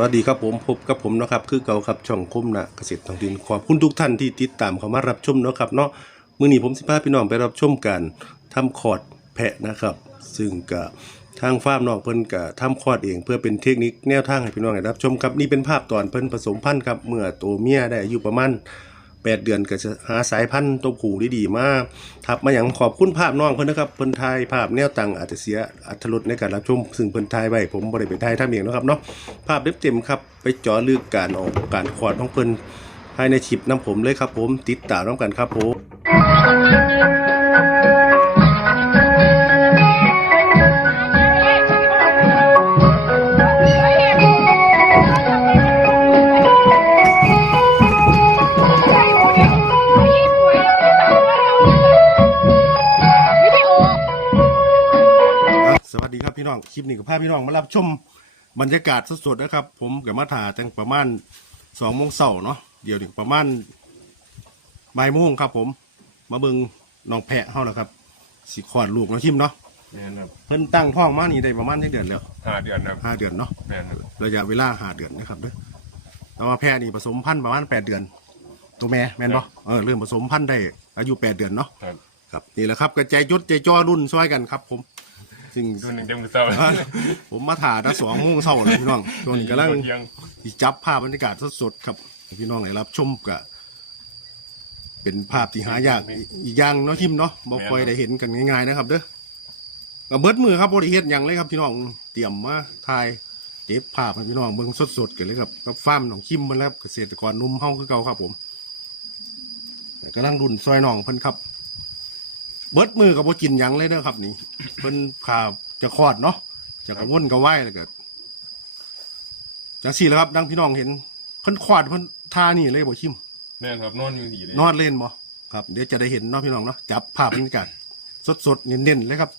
วัสดีครับผมพบกับผมนะครับคือเก่าครับช่องคมนะเกษตรทางดินขอบคุณทุกท่านที่ติดตามเข้ามารับชมเนาะครับเนาะมื้อนี้ผมสิพาพี่น้องไปรับชมกันทำคอร์ดแพะนะครับ ซึ่งก็ทางฟาร์มน้องเพิ่นก็ทำคอร์ดเองเพื่อเป็นเทคนิคแนวทางให้พี่น้องได้รับชมครับนี่เป็นภาพตอนเพิ่นผสมพันธุ์ครับเมื่อตัวเมียได้อายุประมาณ 8เดือนก็จะหาสายพันธุ์ตัวผู้ที่ดีมากทับมาอย่างขอบคุณภาพน้องเพิ่นนะครับเพิ่นถ่ายภาพแนวตังอาจจะเสียอัตรสในการรับชมซึ่งเพิ่นถ่ายไว้ผมบ่ได้ไปถ่ายทำเองนะครับเนาะภาพเต็มๆครับไปเจาะลึกการออกการขอดของเพิ่นภายในคลิปน้ำผมเลยครับผมติดตามน้ำกันครับผม ครับพี่น้องคลิปนี้ก็พาพี่น้องมารับชมบรรยากาศสดๆนะครับ ผมกับมาถ่ายตั้งประมาณสองโมงเช้าเนาะเดี๋ยวนี้ประมาณบ่ายโมงครับ ผม มาเบิ่งน้องแพะเฮาแล้วครับสิขอดลูกเนาะชิมเนาะแม่นครับเพิ่นตั้งท้องมานี่ได้ประมาณจักเดือนแล้วห้าเดือนครับห้าเดือนเนาะแม่นครับระยะเวลาห้าเดือนนะครับเด้อแต่ว่าแพะนี่ผสมพันธุ์ประมาณแปดเดือน ตัวแม่แม่นบ่เออเริ่มผสมพันธุ์ได้อายุแปดเดือนเนาะครับครับนี่แหละครับกระจายยศใจจ่อรุ่นซอยกันครับ ผม ซึ่งตัวหนึ่งเต็มมือเศร้าอ่าผมมาถ่ายตั้งสองโมงเช้าเลยพี่น้องตัวนี้กำลังเที่ยงสิจับภาพบรรยากาศสดๆครับให้พี่น้องได้รับชมกะเป็นภาพที่หายากอีกอีกอย่างเนาะทิมเนาะบ่ค่อยได้เห็นกันง่ายๆนะครับ เด้อก็เบิดมือครับบ่ได้เฮ็ดหยังเลยครับพี่น้องเตรียมมาถ่ายเก็บภาพให้พี่น้องเบิ่งสดๆกันเลยครับกับฟาร์มน้องคิมมันแล้วเกษตรกรหนุ่มเฮาคือเก่าครับผมแต่กำลังรุ่นซอยน้องเพิ่นครับ เบิดมือกับบ่กินหยังเลยเด้อครับ นี่ เพิ่นข่าวจะคลอดเนาะจะกระวนกระวายแล้วก็จังสี่แหล้วครับ ดังพี่น้องเห็น เพิ่นคลอดเพิ่นท่านี่เลยบ่ชิม แม่นครับนอนอยู่ดีเลยนอนเล่นบ่ครับ เดี๋ยวจะได้เห็นเนาะพี่น้องเนาะจับภาพบรรยากาศสดๆเน้นๆเลยครับ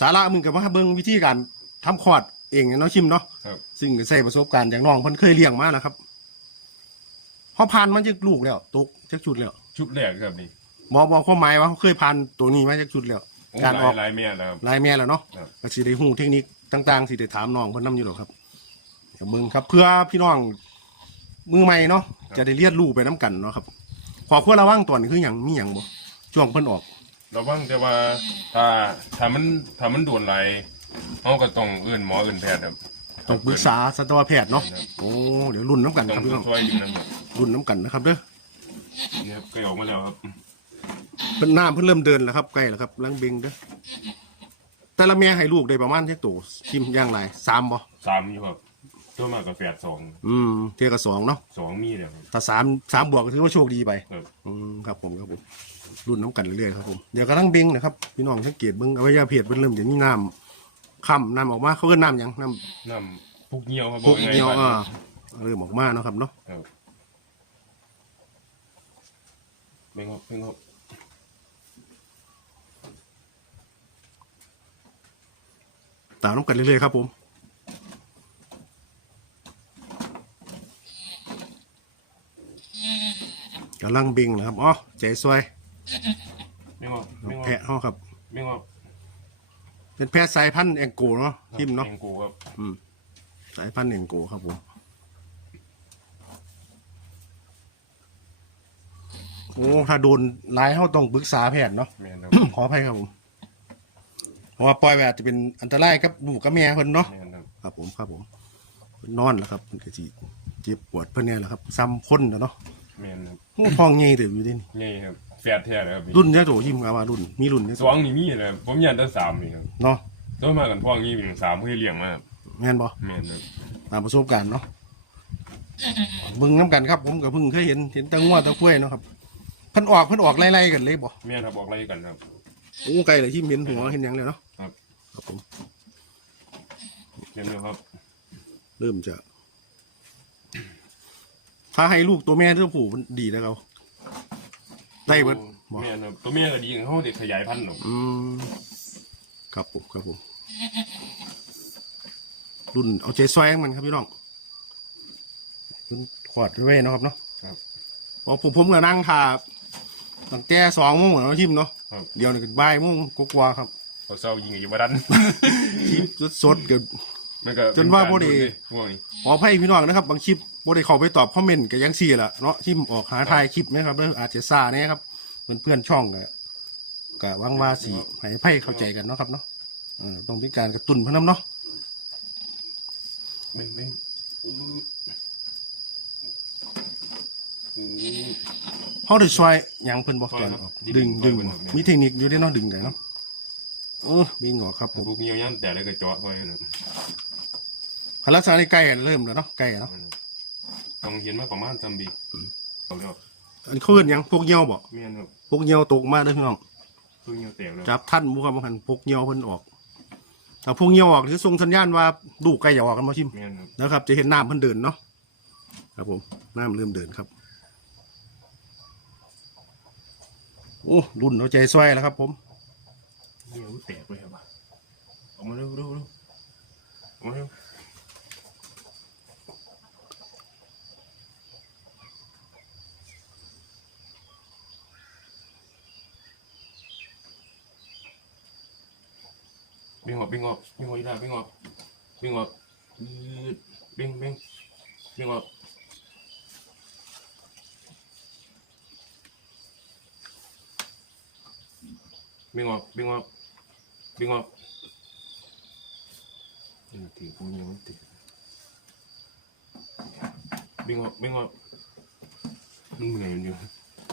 สาระมึงกับว่าเบิ่งวิธีการทำคลอดเองเนาะชิมเนาะ ครับ ซึ่งก็ใช้ประสบการณ์จากน้องเพิ่นเคยเลี้ยงมานะครับพอผ่านมันจักลูกแล้วตกจักชุดแล้ว ชุดแรกครับนี่ หมอบอกความหมายว่าเขาเคยผ่านตัวนี้มาจักชุดแล้วโอ้การหอลาอยกหลายแม่แล้วครับ ลายแม่แล้วเนาะครับ ก็สิได้หูเทคนิคต่างๆสิได้ถามน้องเพิ่นนํอยู่หรอกครับเดี๋ยวมึงครับเพื่อพี่น้องมือใหม่เนาะจะได้เรียนรู้ไปน้กันเนาะครับ ขอควรระวังตัวนี้คือหยังมีหยังบ่ช่วงเพิ่นออกเราบ้างแต่ว่าถ้าถ้ามันถ้ามันด่วนไหลเขาก็ต้องเอื่นหมอเอื่นแพทย์ครับ ต้องปรึกษาสัตวแพทย์เนาะโอ้เดี๋ยวรุ่นน้กันต้อคงรับพี่น้องช่วยอยู่นะครับรุ่นน้กันนะครับเด้อเนี่ยครับเคยออกมาแล้วครับ เพิ่นน้ำเพิ่นเริ่มเดินแล้วครับใกล้แล้วครับลังเบงเด้อแต่ละแม่ให้ลูกได้ประมาณจักตัวชิมอย่างไรสามบ่สามอยู่ครับตัวมากกับแฝดสองอืมเทียกับสองเนาะสองมีแล้วครับถ้าสามสามบวกก็ถือว่าโชคดีไป ครับอืมครับผมครับผมรุ่นน้ำกันเรื่อยๆครับผมเดี๋ยวกำลังเบงนะครับพี่น้องสังเกตเบิ้งอวัยวะเพศมันเริ่มจะมีน้ำค่ำน้ำออกมาเขาเรียกน้ำหยังน้น้ำพุกเงี้ยวครับำพวกบอกเดียวง่าอ่าเริ่มออกมาเนาะครับเนาะครับไม่งบไม่งบ ตามน้ำกันเรื่อยๆครับผมกำลังเบงนะครับอ๋อใจซวยไม่งบไม่งบแพะเขาครับไม่งบเป็นแพะสายพันธุ์แองโกเนาะทิมเนาะแองกูครับอืมสายพันธุ์แองโกครับผมโอ้ถ้าโดนไล่เขาต้องปรึกษาแพทย์เนาะแม่นครับขออภัยครับผมเพ ราะว่าปล่อยแบบจะเป็นอันตรายกับลูกกับแม่เพิ่นเนาะแม่นครับครับผมครับผมเพิ่นนอนแล้วครับเพิ่นก็สิเจ็บปวดเพิ่นเนี่ยแหละครับซ้ำคนน่ะเนาะแม่นครับโอ้ท้องใหญ่เด้ออยู่ดินี่นี่ครับแฝดแท้เลยครับรุ่นเนี้ยโตยิ้มครับว่ารุ่นมีรุ่นเนี่ยสองนี่มีเลยผมยันตั้งสามนี่ครับเนาะต้นมากันพ่องี้เป็นสามเพื่อเลี้ยงมาครับแม่นบ่ แม่นครับ ตามประสบการณ์เนาะเบิ่งน้ำกันครับ ผมก็เพิ่งเคยเห็นเห็นแตะงัวแตะกล้วยเนาะครับเพิ่นออกเพิ่นออกไล่ๆกันเลยบ่แม่นครับบอกอะไรกันครับโอ้ไกลเลยที่เห็นหัวเห็นหยังเลยเนาะ ครับครับผมเห็นไหมครับ เริ่มจะ ถ้าให้ลูกตัวแม่ตัวผู้มันดีแล้วเราได้เบิดบ่แม่นครับตัวแม่ก็ดีเขาเด็กขยายพันธุ์หรอกอืมครับผมครับผมรุ่นเอาใจซอยมันครับพี่น้องรุ่นขวดไว้เนาะครับเนาะครับพอผมผมก็นั่งทาตั้งแต่สองโมงเหมือนทิมเนาะครับ เดี๋ยวนี่ก็บ่ายโมงกว่าๆครับ เขาเศร้ายิงอยู่บ้านทิมสดๆกับ มันก็จนว่าบ่ได้พวกนี้ขออภัยพี่น้องนะครับ บางคลิปบ่ได้เข้าไปตอบคอมเมนต์ก็ยังซี่ล่ะเนาะที่ออกหาทายคลิปนะครับแล้วอาจจะซ่าเนี่ยครับเพื่อนๆช่องก็ก็หวังว่าสิให้อภัยเข้าใจกันเนาะครับเนาะเออต้องมีการกระตุ้นเพิ่นนำเนาะเบ่งเบ่งอื้ออื้อเฮาได้ช่วยหยังเพิ่นบ่ตอนออกครับดึงดึดึงงเพิ่นออกมีเทคนิคอยู่เด้เนาะดึงได้เนาะ เออบิงออกครับผมพวกนี้ย่ำแต่เลยก็เจาะไว้นะคันลักษณะนี้ใกล้เริ่มแล้วเนาะใกล้เนาะต้องเห็นมาประมาณจำบีเอาแล้วอันนเขาเอิ้นหยังพวกเหี่ยวบ่เมียนครับพวกเหี่ยวตกมาเด้อพี่น้องเพิ่งเหี่ยวแตกแล้วจับท่านบ่ครับบ่หันพวกเหี่ยวเพิ่นออกถ้าพวกเหี่ยวออกคือส่งสัญญาณว่าลูกใกล้จะออกกันบ่ชิมเมียนครับนะครับ จะเห็นน้ำเพิ่นเดินเนาะครับผมน้ำเริ่มเดินครับโอ้รุ่นเอาใจซอยแล้วครับผม เหี่ยวแตกเลยครับออกมาเร็วเร็วเร็วออกมาเร็วบิงออกบิงออกบิงออกอีด่าบิงออกบิงออกอืดบิงบิงบิงออกบิงออกบิงออก บิงออกนี่ตีกูยังไม่ติดบิงออกบิงออกมันเหนื่อยอยู่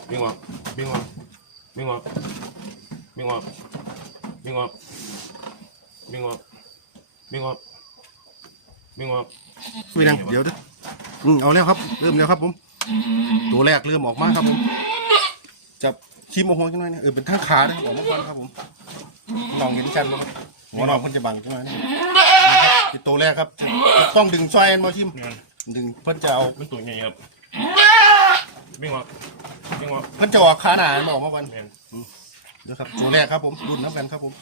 บิงออกบิงออกบิงออกบิงออกบิงออกบิงออกบิงออกบิงออกคุยนังเดี๋ยวเด้ออืมเอาแล้วครับ เริ่มแล้วครับผมตัวแรกเริ่มออกมาครับผมจับขี้โมโหจังหน่อยเนี่ยเออเป็นท่าขาเด้อออกมาก่อนครับผม น้องเห็นกันบ่ครับหัวน้องเพิ่นจะบังจังหน่อยนี่คือตัวแรกครับจะจะต้องดึงซอยอันบ่ทิมงานดึงเพิ่นจะเอาเป็นตัวใหญ่ครับบิงออกบิงออกเพิ่นจะออกขาหนาอันบ่ออกมาก่อนแมนเดี๋ยวครับตัวแรกครับผมรุ่นน้ำกันครับผม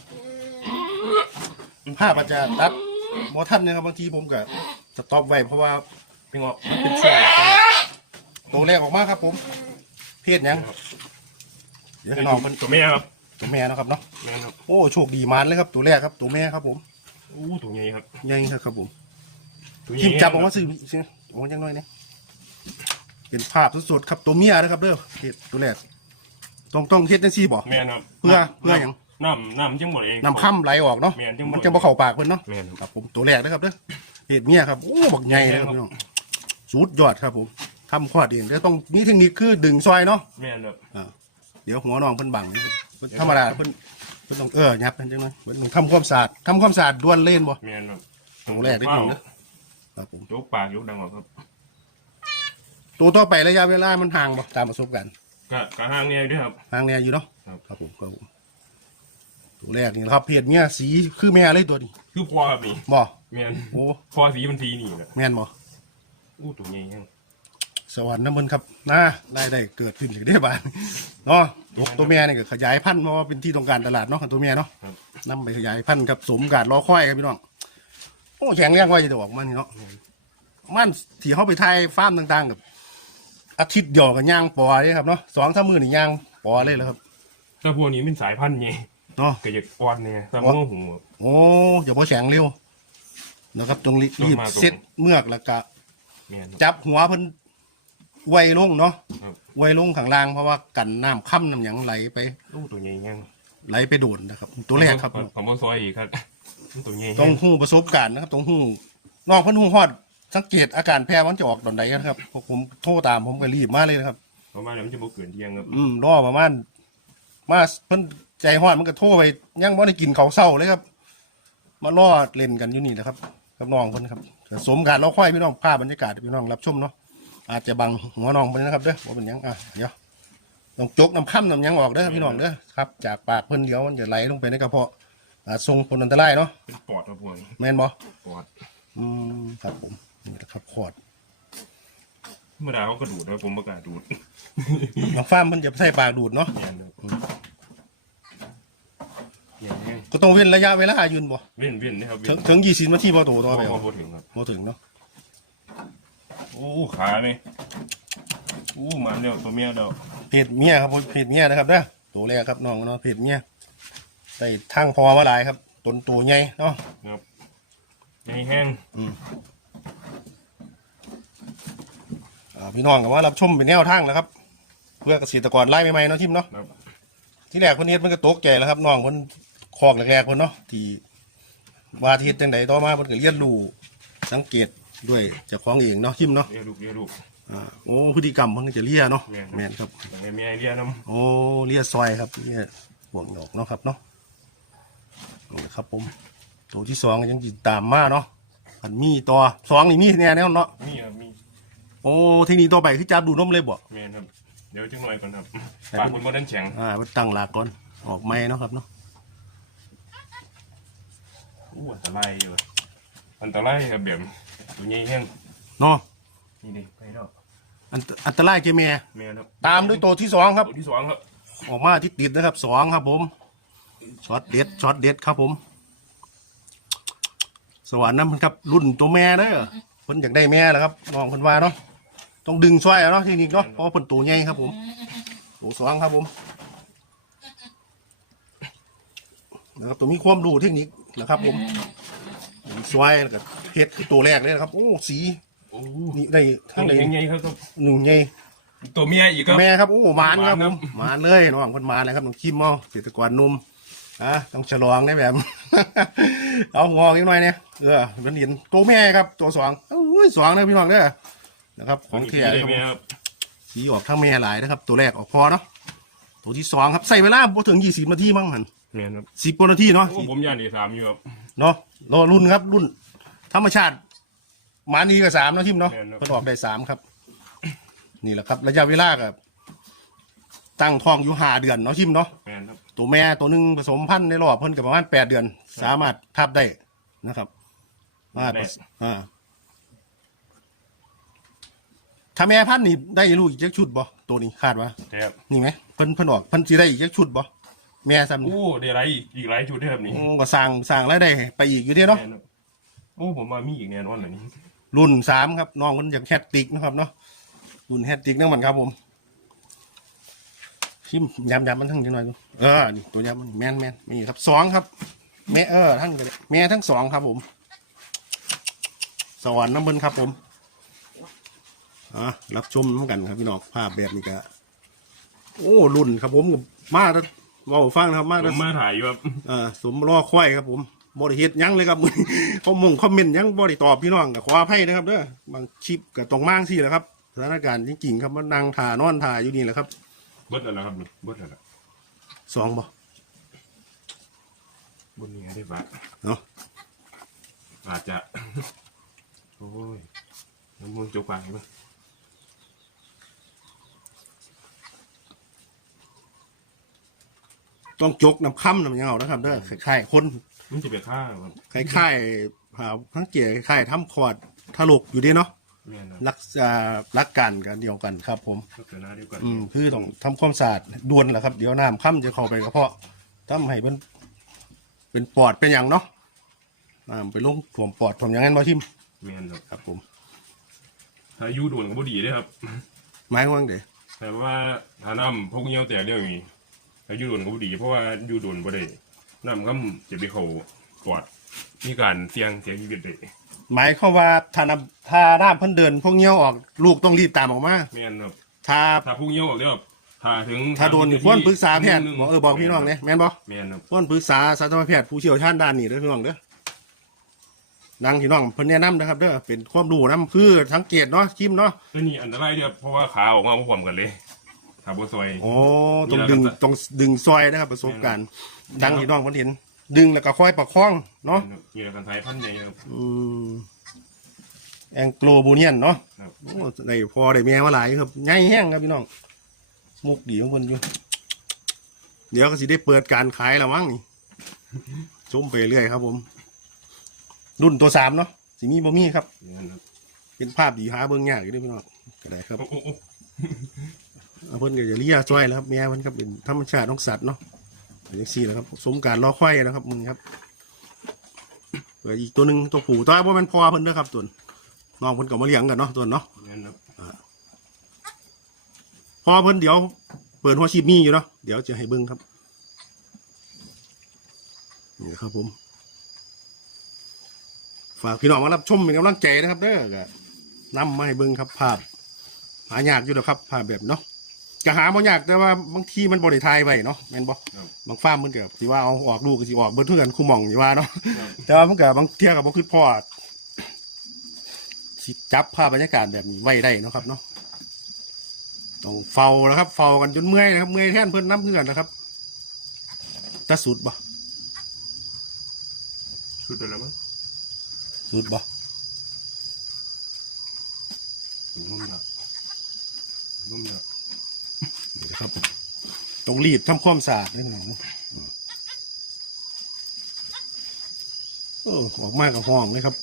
ภาพอาจจะตัดโมทันเนี่ยครับบางทีผมก็สต็อปไว้เพราะว่าบิงออกมันเป็นช่วงตัวแรกออกมาครับผม เพศหยังเดี๋ยวให้น้องมันตัวแม่ครับ ตัวแม่นะครับเนาะแม่ครับโอ้โชคดีมันเลยครับ ตัวแรกครับ ตัวแม่ครับ ผมอู้ตัวใหญ่ครับใหญ่ครับครับผมตัวใหญ่ทิมจับออกมาซื้อใช่ไหมออกมาจังน้อยเนี่ยเป็นภาพสดๆครับตัวเมียนะครับเด้อเพศตัวแรกต้องต้องเฮ็ดจังซี่บ่แม่ครับเพื่อเพื่อหยังน้ำน้ำจังหมดเองน้ำค่ำไหลออกเนาะแม่นจังบ่มันจะบ่เข้าปากเพิ่นเนาะแม่นคครับรับผมตัวแรกนะครับเด้อเห็ดเมียครับโอ้บักใหญ่เลยครับพี่น้องสุดยอดครับผมทำคลอดเองแล้วต้องมีเทคนิคคือดึงซอยเนาะแม่ครับอ่า เดี๋ยวหัวน้องเพิ่นบังนะครับเพิ่นธรรมดาเพิ่นเพิ่นต้องเออยับกันจังเลยเพิ่นต้องทำความสะอาดทำความสะอาดด่วนเล่นบ่แม่ครับตัวแรกได้พี่น้องเด้อครับผมยกปากยกดังออกครับ ตัวต่อไประยะเวลามันห่างบ่ตามประสบการณ์กะกะห้างเนี่ยด้วยครับห่างแน่อยู่เนาะครับครับผมครับผมตัวแรกนี่นะครับเพจเมียสีคือแม่เลยตัวนี้คือพอครับนี่บ่แม่นโอ้พอสีมันสีนี่แหละแม่นบ่อู้ตัวใหญ่ครับ สวรรค์น้ำมันครับน่าได้ได้เกิดขึ้นจากได้บ้านเนาะตัวตัวเมียนี่ก็ขยายพันธุ์เพราะว่าเป็นที่ต้องการตลาดเนาะของตัวเมียเนาะครับนำไปขยายพันธุ์ครับสมการรอค่อยครับพี่น้องโอ้แข็งแรงไว้จะออกมานี่เนาะมันที่เขาไปไทยฟาร์มต่างๆกับอาทิตย์เดียวกับย่างปอเลยครับเนาะสองสามมือนี่ย่างปอเลยแล้วครับแต่พวกนี้เป็นสายพันธุ์ไงเนาะ ก็จะอ่อนเนี่ยตามหัวหู โอ้อย่าพอแข็งเร็วนะครับต้องรีบต้องมาตรง เซ็ตเมือกแล้วก็แม่นครับจับหัวเพิ่น ไวยลงเนาะครับ ไวยลงข้างล่างเพราะว่ากันน้ำค่ำน้ำหยังไหลไปอู้ตัวใหญ่ยังไหลไปโดนนะครับ ตัวแรกครับ ผมผมเอาซอยอีกครับตัวใหญ่ต้องหูประสบการณ์นะครับต้องหูนอกเพันหูฮอด สังเกตอาการแพ้มันจะออกตอนใดนะครับพวกผมโทรตามผมก็รีบมาเลยนะครับ ประมาณนั้นมันจะบ่เกินเที่ยงครับอืมรอประมาณมาเพิ่นใจฮอดมันก็โทรไปยังบ่ได้กินข้าวเช้าเลยครับ มารอเล่นกันอยู่นี่แหละครับกับน้องเพิ่นครับก็สมการเราค่อยพี่น้องภาพบรรยากาศให้พี่น้องรับชมเนาะ อาจจะบังหัวน้องเพิ่นนะครับเด้อว่าเป็นหยังอะเดี๋ยวต้องจกน้ำค่ำน้ำหยังออกเด้อพี่น้องเด้อครับจากปากเพิ่นเดี๋ยวมันจะไหลลงไปในกระเพาะอาจส่งผลอันตรายเนาะเป็นปอดครับพวกนี้แม่นบ่ปอดอืมครับผมนี่แหละครับขอดธรรมดาเขากระดูดนะผมประกล้าศดูดบางฟาร์มมันจะใส่ปากดูดเนาะแม่นครับใหญ่แห้งก็ต้องเว้นระยะเวลายืนบ่เว้นเว้นนะครับเว้ถึงนถึงยี่สิบนาทีบ่โตต่อไปพบ่อพูดถึงครับ บ่ถึงเนาะโอ้ขาเนี่ยอู้มาเดียวตัวเมียเดียวเพจเมียครับเพจเมียนะครับเด้อตัวแรกครับน้องเนาะเพจเมียได้ทั้งพอมาหลายครับต้นตัวใหญ่เนาะครับใหญ่แห้งอ่าพี่น้องก็ว่ารับชมเป็นแนวทางแล้วครับ เพื่อเกษตรกรไล่ใหม่ๆเนาะทิมเนาะครับที่แรกคนเฮ็ดมันก็ตกใจแล้วครับน้องคนคอกแรกๆคนเนาะที่ว่าที่เฮ็ดจังไดต่อมาเพิ่นก็เรียนรู้สังเกต ด้วยเจ้าของเองเนาะทิมเนาะเรียกลูกเรียกลูกอ่าโอ้พฤติกรรมเพิ่นก็จะเลียเนาะแม่นแม่นครับ แต่ไม่มีไอเดียนโอ้เลียซอยครับเลียห่วงหยอกเนาะครับเนาะนี่ครับผมตัวที่สองก็ยังติดตามมาเนาะอันมีต่อสองนี่มีแน่แน่เนาะำนี่ครับมีโอ้เทคนิคต่อไปคือจับดูนมเลยบ่แม่นครับ เดี๋ยวจังหน่อยก่อนครับแต่ปากคุณโมเดิร์นแข็งอ่าไปตั้งหลักก่อนออกไม้เนาะครับเนาะอู้อันตรายอยู่อันตรายครับแบบ ตัวใหญ่แห้งเนาะนี่ดิไปแล้วอันอันตรายเจแม่แม่นครับตามด้วยตัวที่สองครับ ตัวที่สองครับออกมาที่ติดนะครับสองครับ ผมช็อตเด็ดช็อตเด็ดครับผม สวรรค์น้ำครับ รุ่นตัวแม่เด้อเพิ่นอยากได้แม่แหละครับน้องเพิ่นว่าเนาะต้องดึงซอยเอาเนาะเทคนิคเนาะเพราะว่าเพิ่นตัวใหญ่ครับ ผมตัวสองครับผมนะครับตัวมีความรู้เทคนิคนะครับ ผม ดึงซอยแล้วก็เฮ็ดคือตัวแรกเลยนะครับ โอ้สีโอ้นี่ได้ตัทั้วงไหนใหญ่ๆครับหนึ่งใหญ่ตัวเมียอีกครับแม่ครับโอ้หมานครับหผมามครับหมานเลยน้องคนหมานเลยครับน้องคิมเอาเกษตรกรหนุ่มอะต้องฉลองได้แบบเอางอกนิดหน่อยเนี่ยเออเป็นเหรียญตัวแม่ครับ ตัวสองโอ้ยสองนะพี่น้องเด้อนะครับของเทียตัวครับเมียครับสีออกทั้งแม่หลายนะครับ ตัวแรกออกพอเนาะตัวที่สองครับใส่เวลาพอถึงยี่สิบนาทีมั้งหันแม่นครับสิบกว่านาทีเนาะโอ้ผมย่านที่สามอยู่ครับเนาะ รอรุ่นครับ รุ่น ธรรมชาติหมานี่ก็สามเนาะทิมเนาะแม่นครับเพิ่นออกได้สามครับ นี่แหละครับ ระยะเวลากับตั้งท้องอยู่ห้าเดือนเนาะทิมเนาะ แม่นครับ ตัวแม่ตัวหนึ่งผสมพันธุ์ในรอบเพิ่นกับประมาณแปดเดือน สามารถทับได้นะครับว่าผสอ่าถ้าแม่พันธุ์นี่ได้ลูกอีกจักชุดบ่ตัวนี้คาดว่าครับนี่ไหมเพิ่นเพิ่นออกเพิ่นสิได้อีกจักชุดบ่ แม่ซ้ำนี่โอ้เดี๋ยวไรอีกอีกหลายชุดเด้อครับนี่อืมก็สร้างสร้างรายได้ไปอีกอยู่เด้เนาะแม่นครับโอ้ผมว่ามีอีกแน่นอนเลยนี่รุ่นสามครับน้องมันจากแฮตติกนะครับเนาะรุ่นแฮตติกนั่นมันครับผมชิมยำยำมันทั้งจังหน่อยดูเออนี่ตัวยำมันแมนแมนนี่ครับสองครับ แม่เออทั้งก็ได้แม่ทั้งสองครับผม สวรรค์น้ำเบิ้นครับผมอะรับชมน้ำกันครับพี่น้องภาพแบบนี้ก็โอ้รุ่นครับผมกับมาแล้ว เว่าให้ฟังนะครับมาผแล้วมมาถ่ายอยู่ครับอ่าสมรอควายครับผมบริเฮ็ดหยังเลยครับ มื้อนี้เขามงคอมเมนต์หยังบริตอบพี่น้องก็ขออภัยนะครับเด้อบางคลิปก็ตรงมากสิแหละครับสถานการณ์จริงๆครับมันนั่งถ่านอนถ่าอยู่นี่แหละครับเบิดแล้วนะครับนี่เบิดแล้วล่ะสองบ่บนนี้ได้บัตรเนาะอาจจะ โอ้ยน้ำมันจกปากเห็นไห ต้องจกน้ำค่ำน้ำเหงานะครับเด้อคล้ายๆคนมันจะไปฆ่าครับคล้ายๆหาทั้งเกียร์คล้ายๆทำคอร์ดถลกอยู่เดีเนาะแม่นครับรักอ่ารักกันกันเดียวกันครับ ผม ลักษณะเดียวกันอืมคือต้องทำความสะอาดด่วนแหละครับ เดี๋ยวน้ำค่ำจะเข้าไปกระเพาะทำให้มันเป็นปอดเป็นอย่างเนาะน้ำไปลงถ่วมปอดถ่วมอย่างนั้นบ่ทิมแม่นครับครับ ผมถ้าอายุโดนก็บ่ดีเด้อครับหมายว่าไงเด้แต่ว่าถ้าน้ำพกเงี้ยวแต่เรื่องนี้ ถ้าอายุโดนก็บ่ดี เพราะว่าอายุโดนบ่ได้น้ำก็จะไปเข้าปอดมีการเสี่ยงเสียชีวิตได้หมายความว่าถ้าน้ำถ้าน้ำเพิ่นเดิน พวกเงี้ยวออก ลูกต้องรีบตามออกมาแม่นครับถ้าถ้าพกเงี้ยวออกเด้อถ้าถึงถ้าโดนนี่ควรปรึกษาแพทย์บอกเออบอกพี่น้องเนี่ยแม่นบ่แม่นครับควรปรึกษาสัตวแพทย์ผู้เชี่ยวชาญด้านนี้เด้อพี่น้องเด้อดังพี่น้องเพิ่นแนะนำนะครับเด้อเป็นความรู้นํคือสังเกตเนาะคิมเนาะตัวนี้อันตรายเด้อเพราะว่าขาออกมาพร้อมกันเลย ถ้าบ่ซอย โอ้ต้องดึงต้องดึงซอยนะครับประสบการณ์ดังพี่น้องเพิ่นเห็น ดึงแล้วก็ค่อยประคองเนาะมีอะไรกันสายพันธุ์ใหญ่ครับ อืมแองโกลบูเนียนเนาะครับ โอ้ได้พอได้แม่มาหลายครับใหญ่แห้งครับพี่น้องมุกดีของคนอยู่ เดี๋ยวก็สิได้เปิดการขายแล้วมั้งนี่ชมไปเรื่อยครับผม รุ่นตัวสามเนาะสิมีบ่มีครับแม่นครับเป็นภาพดีหาเบิ่งยากอยู่เด้วยพี่น้องก็ได้ครับ โอ้โอ้โอ้เอา เพิ่นก็จะเลียช่วยแล้วครับแม่เพิ่นก็เป็นธรรมชาติของสัตว์เนาะอย่างสี่แหล้วครับ สมการรอควายนะครับมึงครับเปิดอีกตัวหนึ่งตัวผู้ตัวว่ามันพอเพิ่นเด้อครับตัวน้องเพิ่นก็มาเลี้ยงกันเนาะตัวเนาะแม่นครับพอเพิ่นเดี๋ยว เปิดหัวชีพมีอยู่เนาะเดี๋ยวจะให้เบิ้งครับนี่ครับผม ฝากพี่น้องมารับชมเป็นกำลังใจนะครับเด้อก็นำมาให้เบิ่งครับภาพหายากอยู่แล้วครับภาพแบบเนาะ ก็หาบ่ยากแต่ว่าบางทีมันบ่ได้ถ่ายไว้เนาะแม่นบ่ครับ บางฟาร์มมันก็สิว่าเอาออกลูกก็สิออกเบิดเทื่อนคู่หม่องอยู่ว่าเนาะครับแต่ว่ามันก็บางเที่ยก็บ่คือพอสิจับภาพบรรยากาศแบบนี้ไว้ได้เนาะครับเนาะต้องเฝ้านะครับ เฝ้ากันจนเมื่อยนะครับเมื่อยแทนเพิ่นน้ำเพื่อนนะครับตาสุดบ่ชุดเดียวแล้วมั้งสุดบ่นุ่มนะนุ่มนะนี่นะ ครับต้องรีบทำความสะอาดด้วยนะโอ้ออกมากับห้องเลยครับ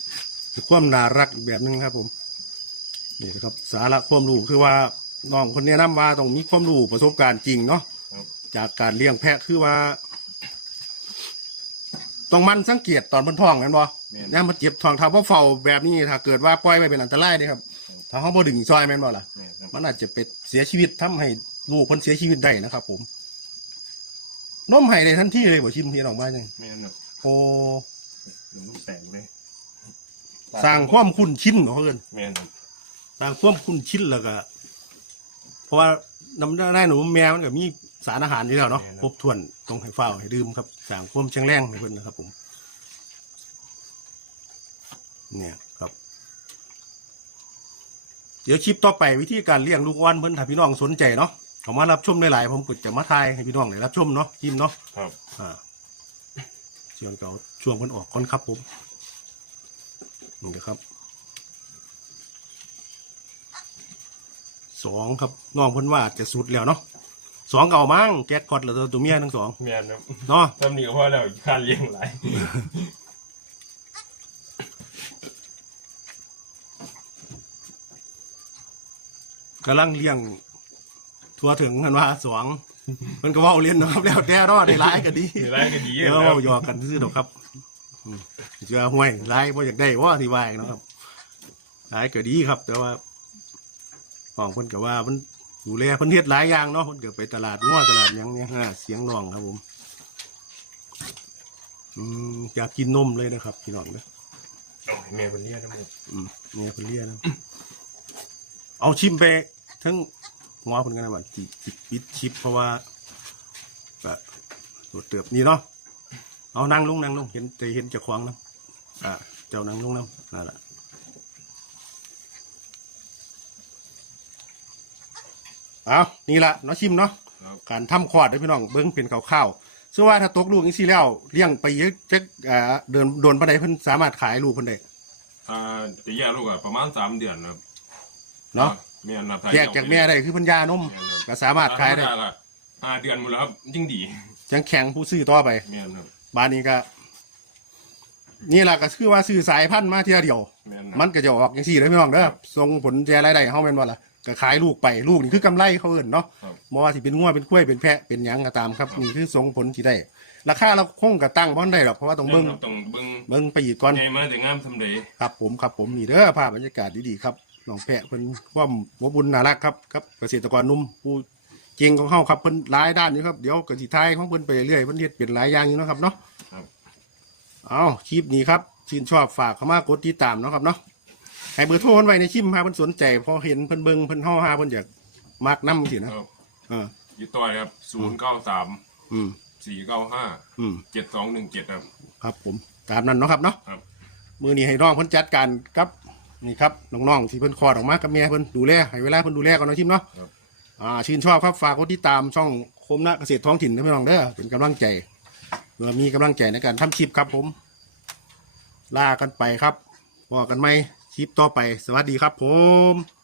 คือความน่ารักอีกแบบหนึงครับ ผมนี่นะครับ สาระความรู้คือว่าน้องคนแนะนำว่าต้องมีความรู้ประสบการณ์จริงเนาะครับจากการเลี้ยงแพะคือว่า ต้องมันสังเกตตอนบนท้องกันบ่แม่นย่ามมันเจ็บท้องถ้าว่าเฝ้าแบบนี้ถ้าเกิดว่าปล่อยไว้เป็นอันตรายเด้ครับ ถ้าเขาบ่ดึงซอยแม่นบ่ล่ะแม่ครับมันอาจจะเป็นเสียชีวิตทำให้ ลูกเพิ่นเสียชีวิตได้นะครับ ผมนมให้ได้ทันทีเลยบ่ชิมที่น้องบ้านยังแม่นะโอ้นุ่มแสงเลยสร้างความคุ้นชินเนาะเพิ่นแม่นะสร้างความคุ้นชินแล้วก็ เพราะว่าน้ำได้หนูแมวมันก็มีสารอาหารอยู่แล้วเนาะครบถ้วนต้องให้เฝ้าให้ดื่มครับสร้างความแข็งแรงให้เพิ่นนะครับ ผม เนี่ยครับเดี๋ยวคลิปต่อไปวิธีการเลี้ยงลูกอ้อนเพิ่นถ้าพี่น้องสนใจเนาะ เขามารับชมได้หลายผมก็จะมาทายให้พี่น้องได้รับชมเนาะทิมเนาะครับ อ่าช่วงเก่าช่วงเพิ่นออกก่อนครับผมนี่นะครับสองครับน้องเพิ่นว่าจะสุดแล้วเนาะสองเก่ามั้งแก๊สกอดแล้วตัวเมียทั้งสองแม่นะเนาะทำนี่ก็พอแล้วการเลี้ยงหลายกำลังเลี้ยง ทัวถึงกันว่าสองมันก็เว่าเล่นเนาะครับแล้วแต่รอดได้ร้ายก็ดีมีหลายก็ดีเดี๋ยวนะครัเราหยอกกันซื่อๆดอกครับอืมเจะห่วยร้ายบ่อยากได้ว่าที่ว่าอีกเนาะครับร้ายก็ดีครับ แต่ว่าของเพิ่นก็ว่ามันดูแลเพิ่นเฮ็ดหลายอย่างเนาะเพิ่นก็ไปตลาดง้อตลาดหยังเนี่ยฮะเสียงร้องครับผมอืมอยากกินนมเลยนะครับพี่น้องเด้อเอาให้แม่คนเลี้ยงทั้งหมดอืมเนี่ยเพิ่นเรียกนะ เอาชิมไปทั้ง หัวเพิ่นกันนะว่าจิจิปิดชิป เพราะว่าก็ตรวจเตืบนี่เนาะเอานั่งลงนั่งลงเห็นแต่เห็นจะควางนะอ่าเจ้านั่งลงนะนั่นแหละเอานี่ละเนาะชิมเนาะการทำคอร์ดให้พี่น้องเบิ้งเป็นข้าวๆซึ่งว่าถ้าตกลูกนี่สิแล้วเลี้ยงไปเยอะจะอ่าเดินโดนปานใดเพิ่นสามารถขายลูกเพิ่นได้อ่าจะแยกลูกอะประมาณสามเดือนครับเนาะ แม่นะแยกจากแม่ได้คือเพันยานมก็สามารถขายได้ห้าเดือนหมดแล้วครับยิ่งดีจังแข็งผู้ซื้อต่อไป แม่นครับบ้านนี้ก็ นี่แหละก็คือว่าซื้อสายพันธุ์มาเทียเดียว แม่นมันก็จะออกอย่างสี่เลยพี่น้องเด้อส่งผลแจรายได้ให้เฮาแม่นบ่ล่ะก็ขายลูกไปลูกนี่คือกำไรเขาเอิ้นเนาะครับ บ่ว่าสิเป็นงัวเป็นกล้วยเป็นแพะเป็นหยังก็ตามครับนี่คือส่งผลที่ได้ ราคาเราคงก็ตั้งบ่ได้หรอกเพราะว่าต้องเบิ่งแม่นครับต้องเบิ้งเบิ่งไปอีกก่อนไงมาแต่งามทำเลยครับผมครับผมนี่เด้อภาพบรรยากาศดีๆครับ น้องแพะเพิ่นความหัวบุญน่ารักครับครับเกษตรกรหนุ่มผู้เก่งของเฮาครับเพิ่นหลายด้านอยู่ครับเดี๋ยวก็สิทายของเพิ่นไปเรื่อยๆเพิ่นเฮ็ดเป็นหลายอย่างอยู่เนาะครับเนาะครับ เอาคลิปนี้ครับชื่นชอบฝากเข้ามากดติดตามเนาะครับเนาะให้เบอร์โทรเพิ่นไว้ในคลิปหาเพิ่นสนใจพอเห็นเพิ่นเบิ่งเพิ่นเฮาหาเพิ่นอยากมักนำสินะครับเออ อยู่ต่อยครับศูนย์เก้าสามอืม สี่เก้าห้าอืม เจ็ดสองหนึ่งเจ็ดครับ ครับผมตามนั้นเนาะครับเนาะครับ มือนี้ให้น้องเพิ่นจัดการครับ นี่ครับน้องๆที่เพิ่นคลอดออกมากับแม่เพิ่นดูแลให้เวลาเพิ่นดูแลก่อนเนาะชิมเนาะครับ อ่าชื่นชอบครับฝากกดติดตามช่องคมนะเกษตรท้องถิ่นนะพี่น้องเด้อเป็นกำลังใจเพื่อมีกำลังใจในการทำคลิปครับผม ลากันไปครับพอกันไหมคลิปต่อไป สวัสดีครับผม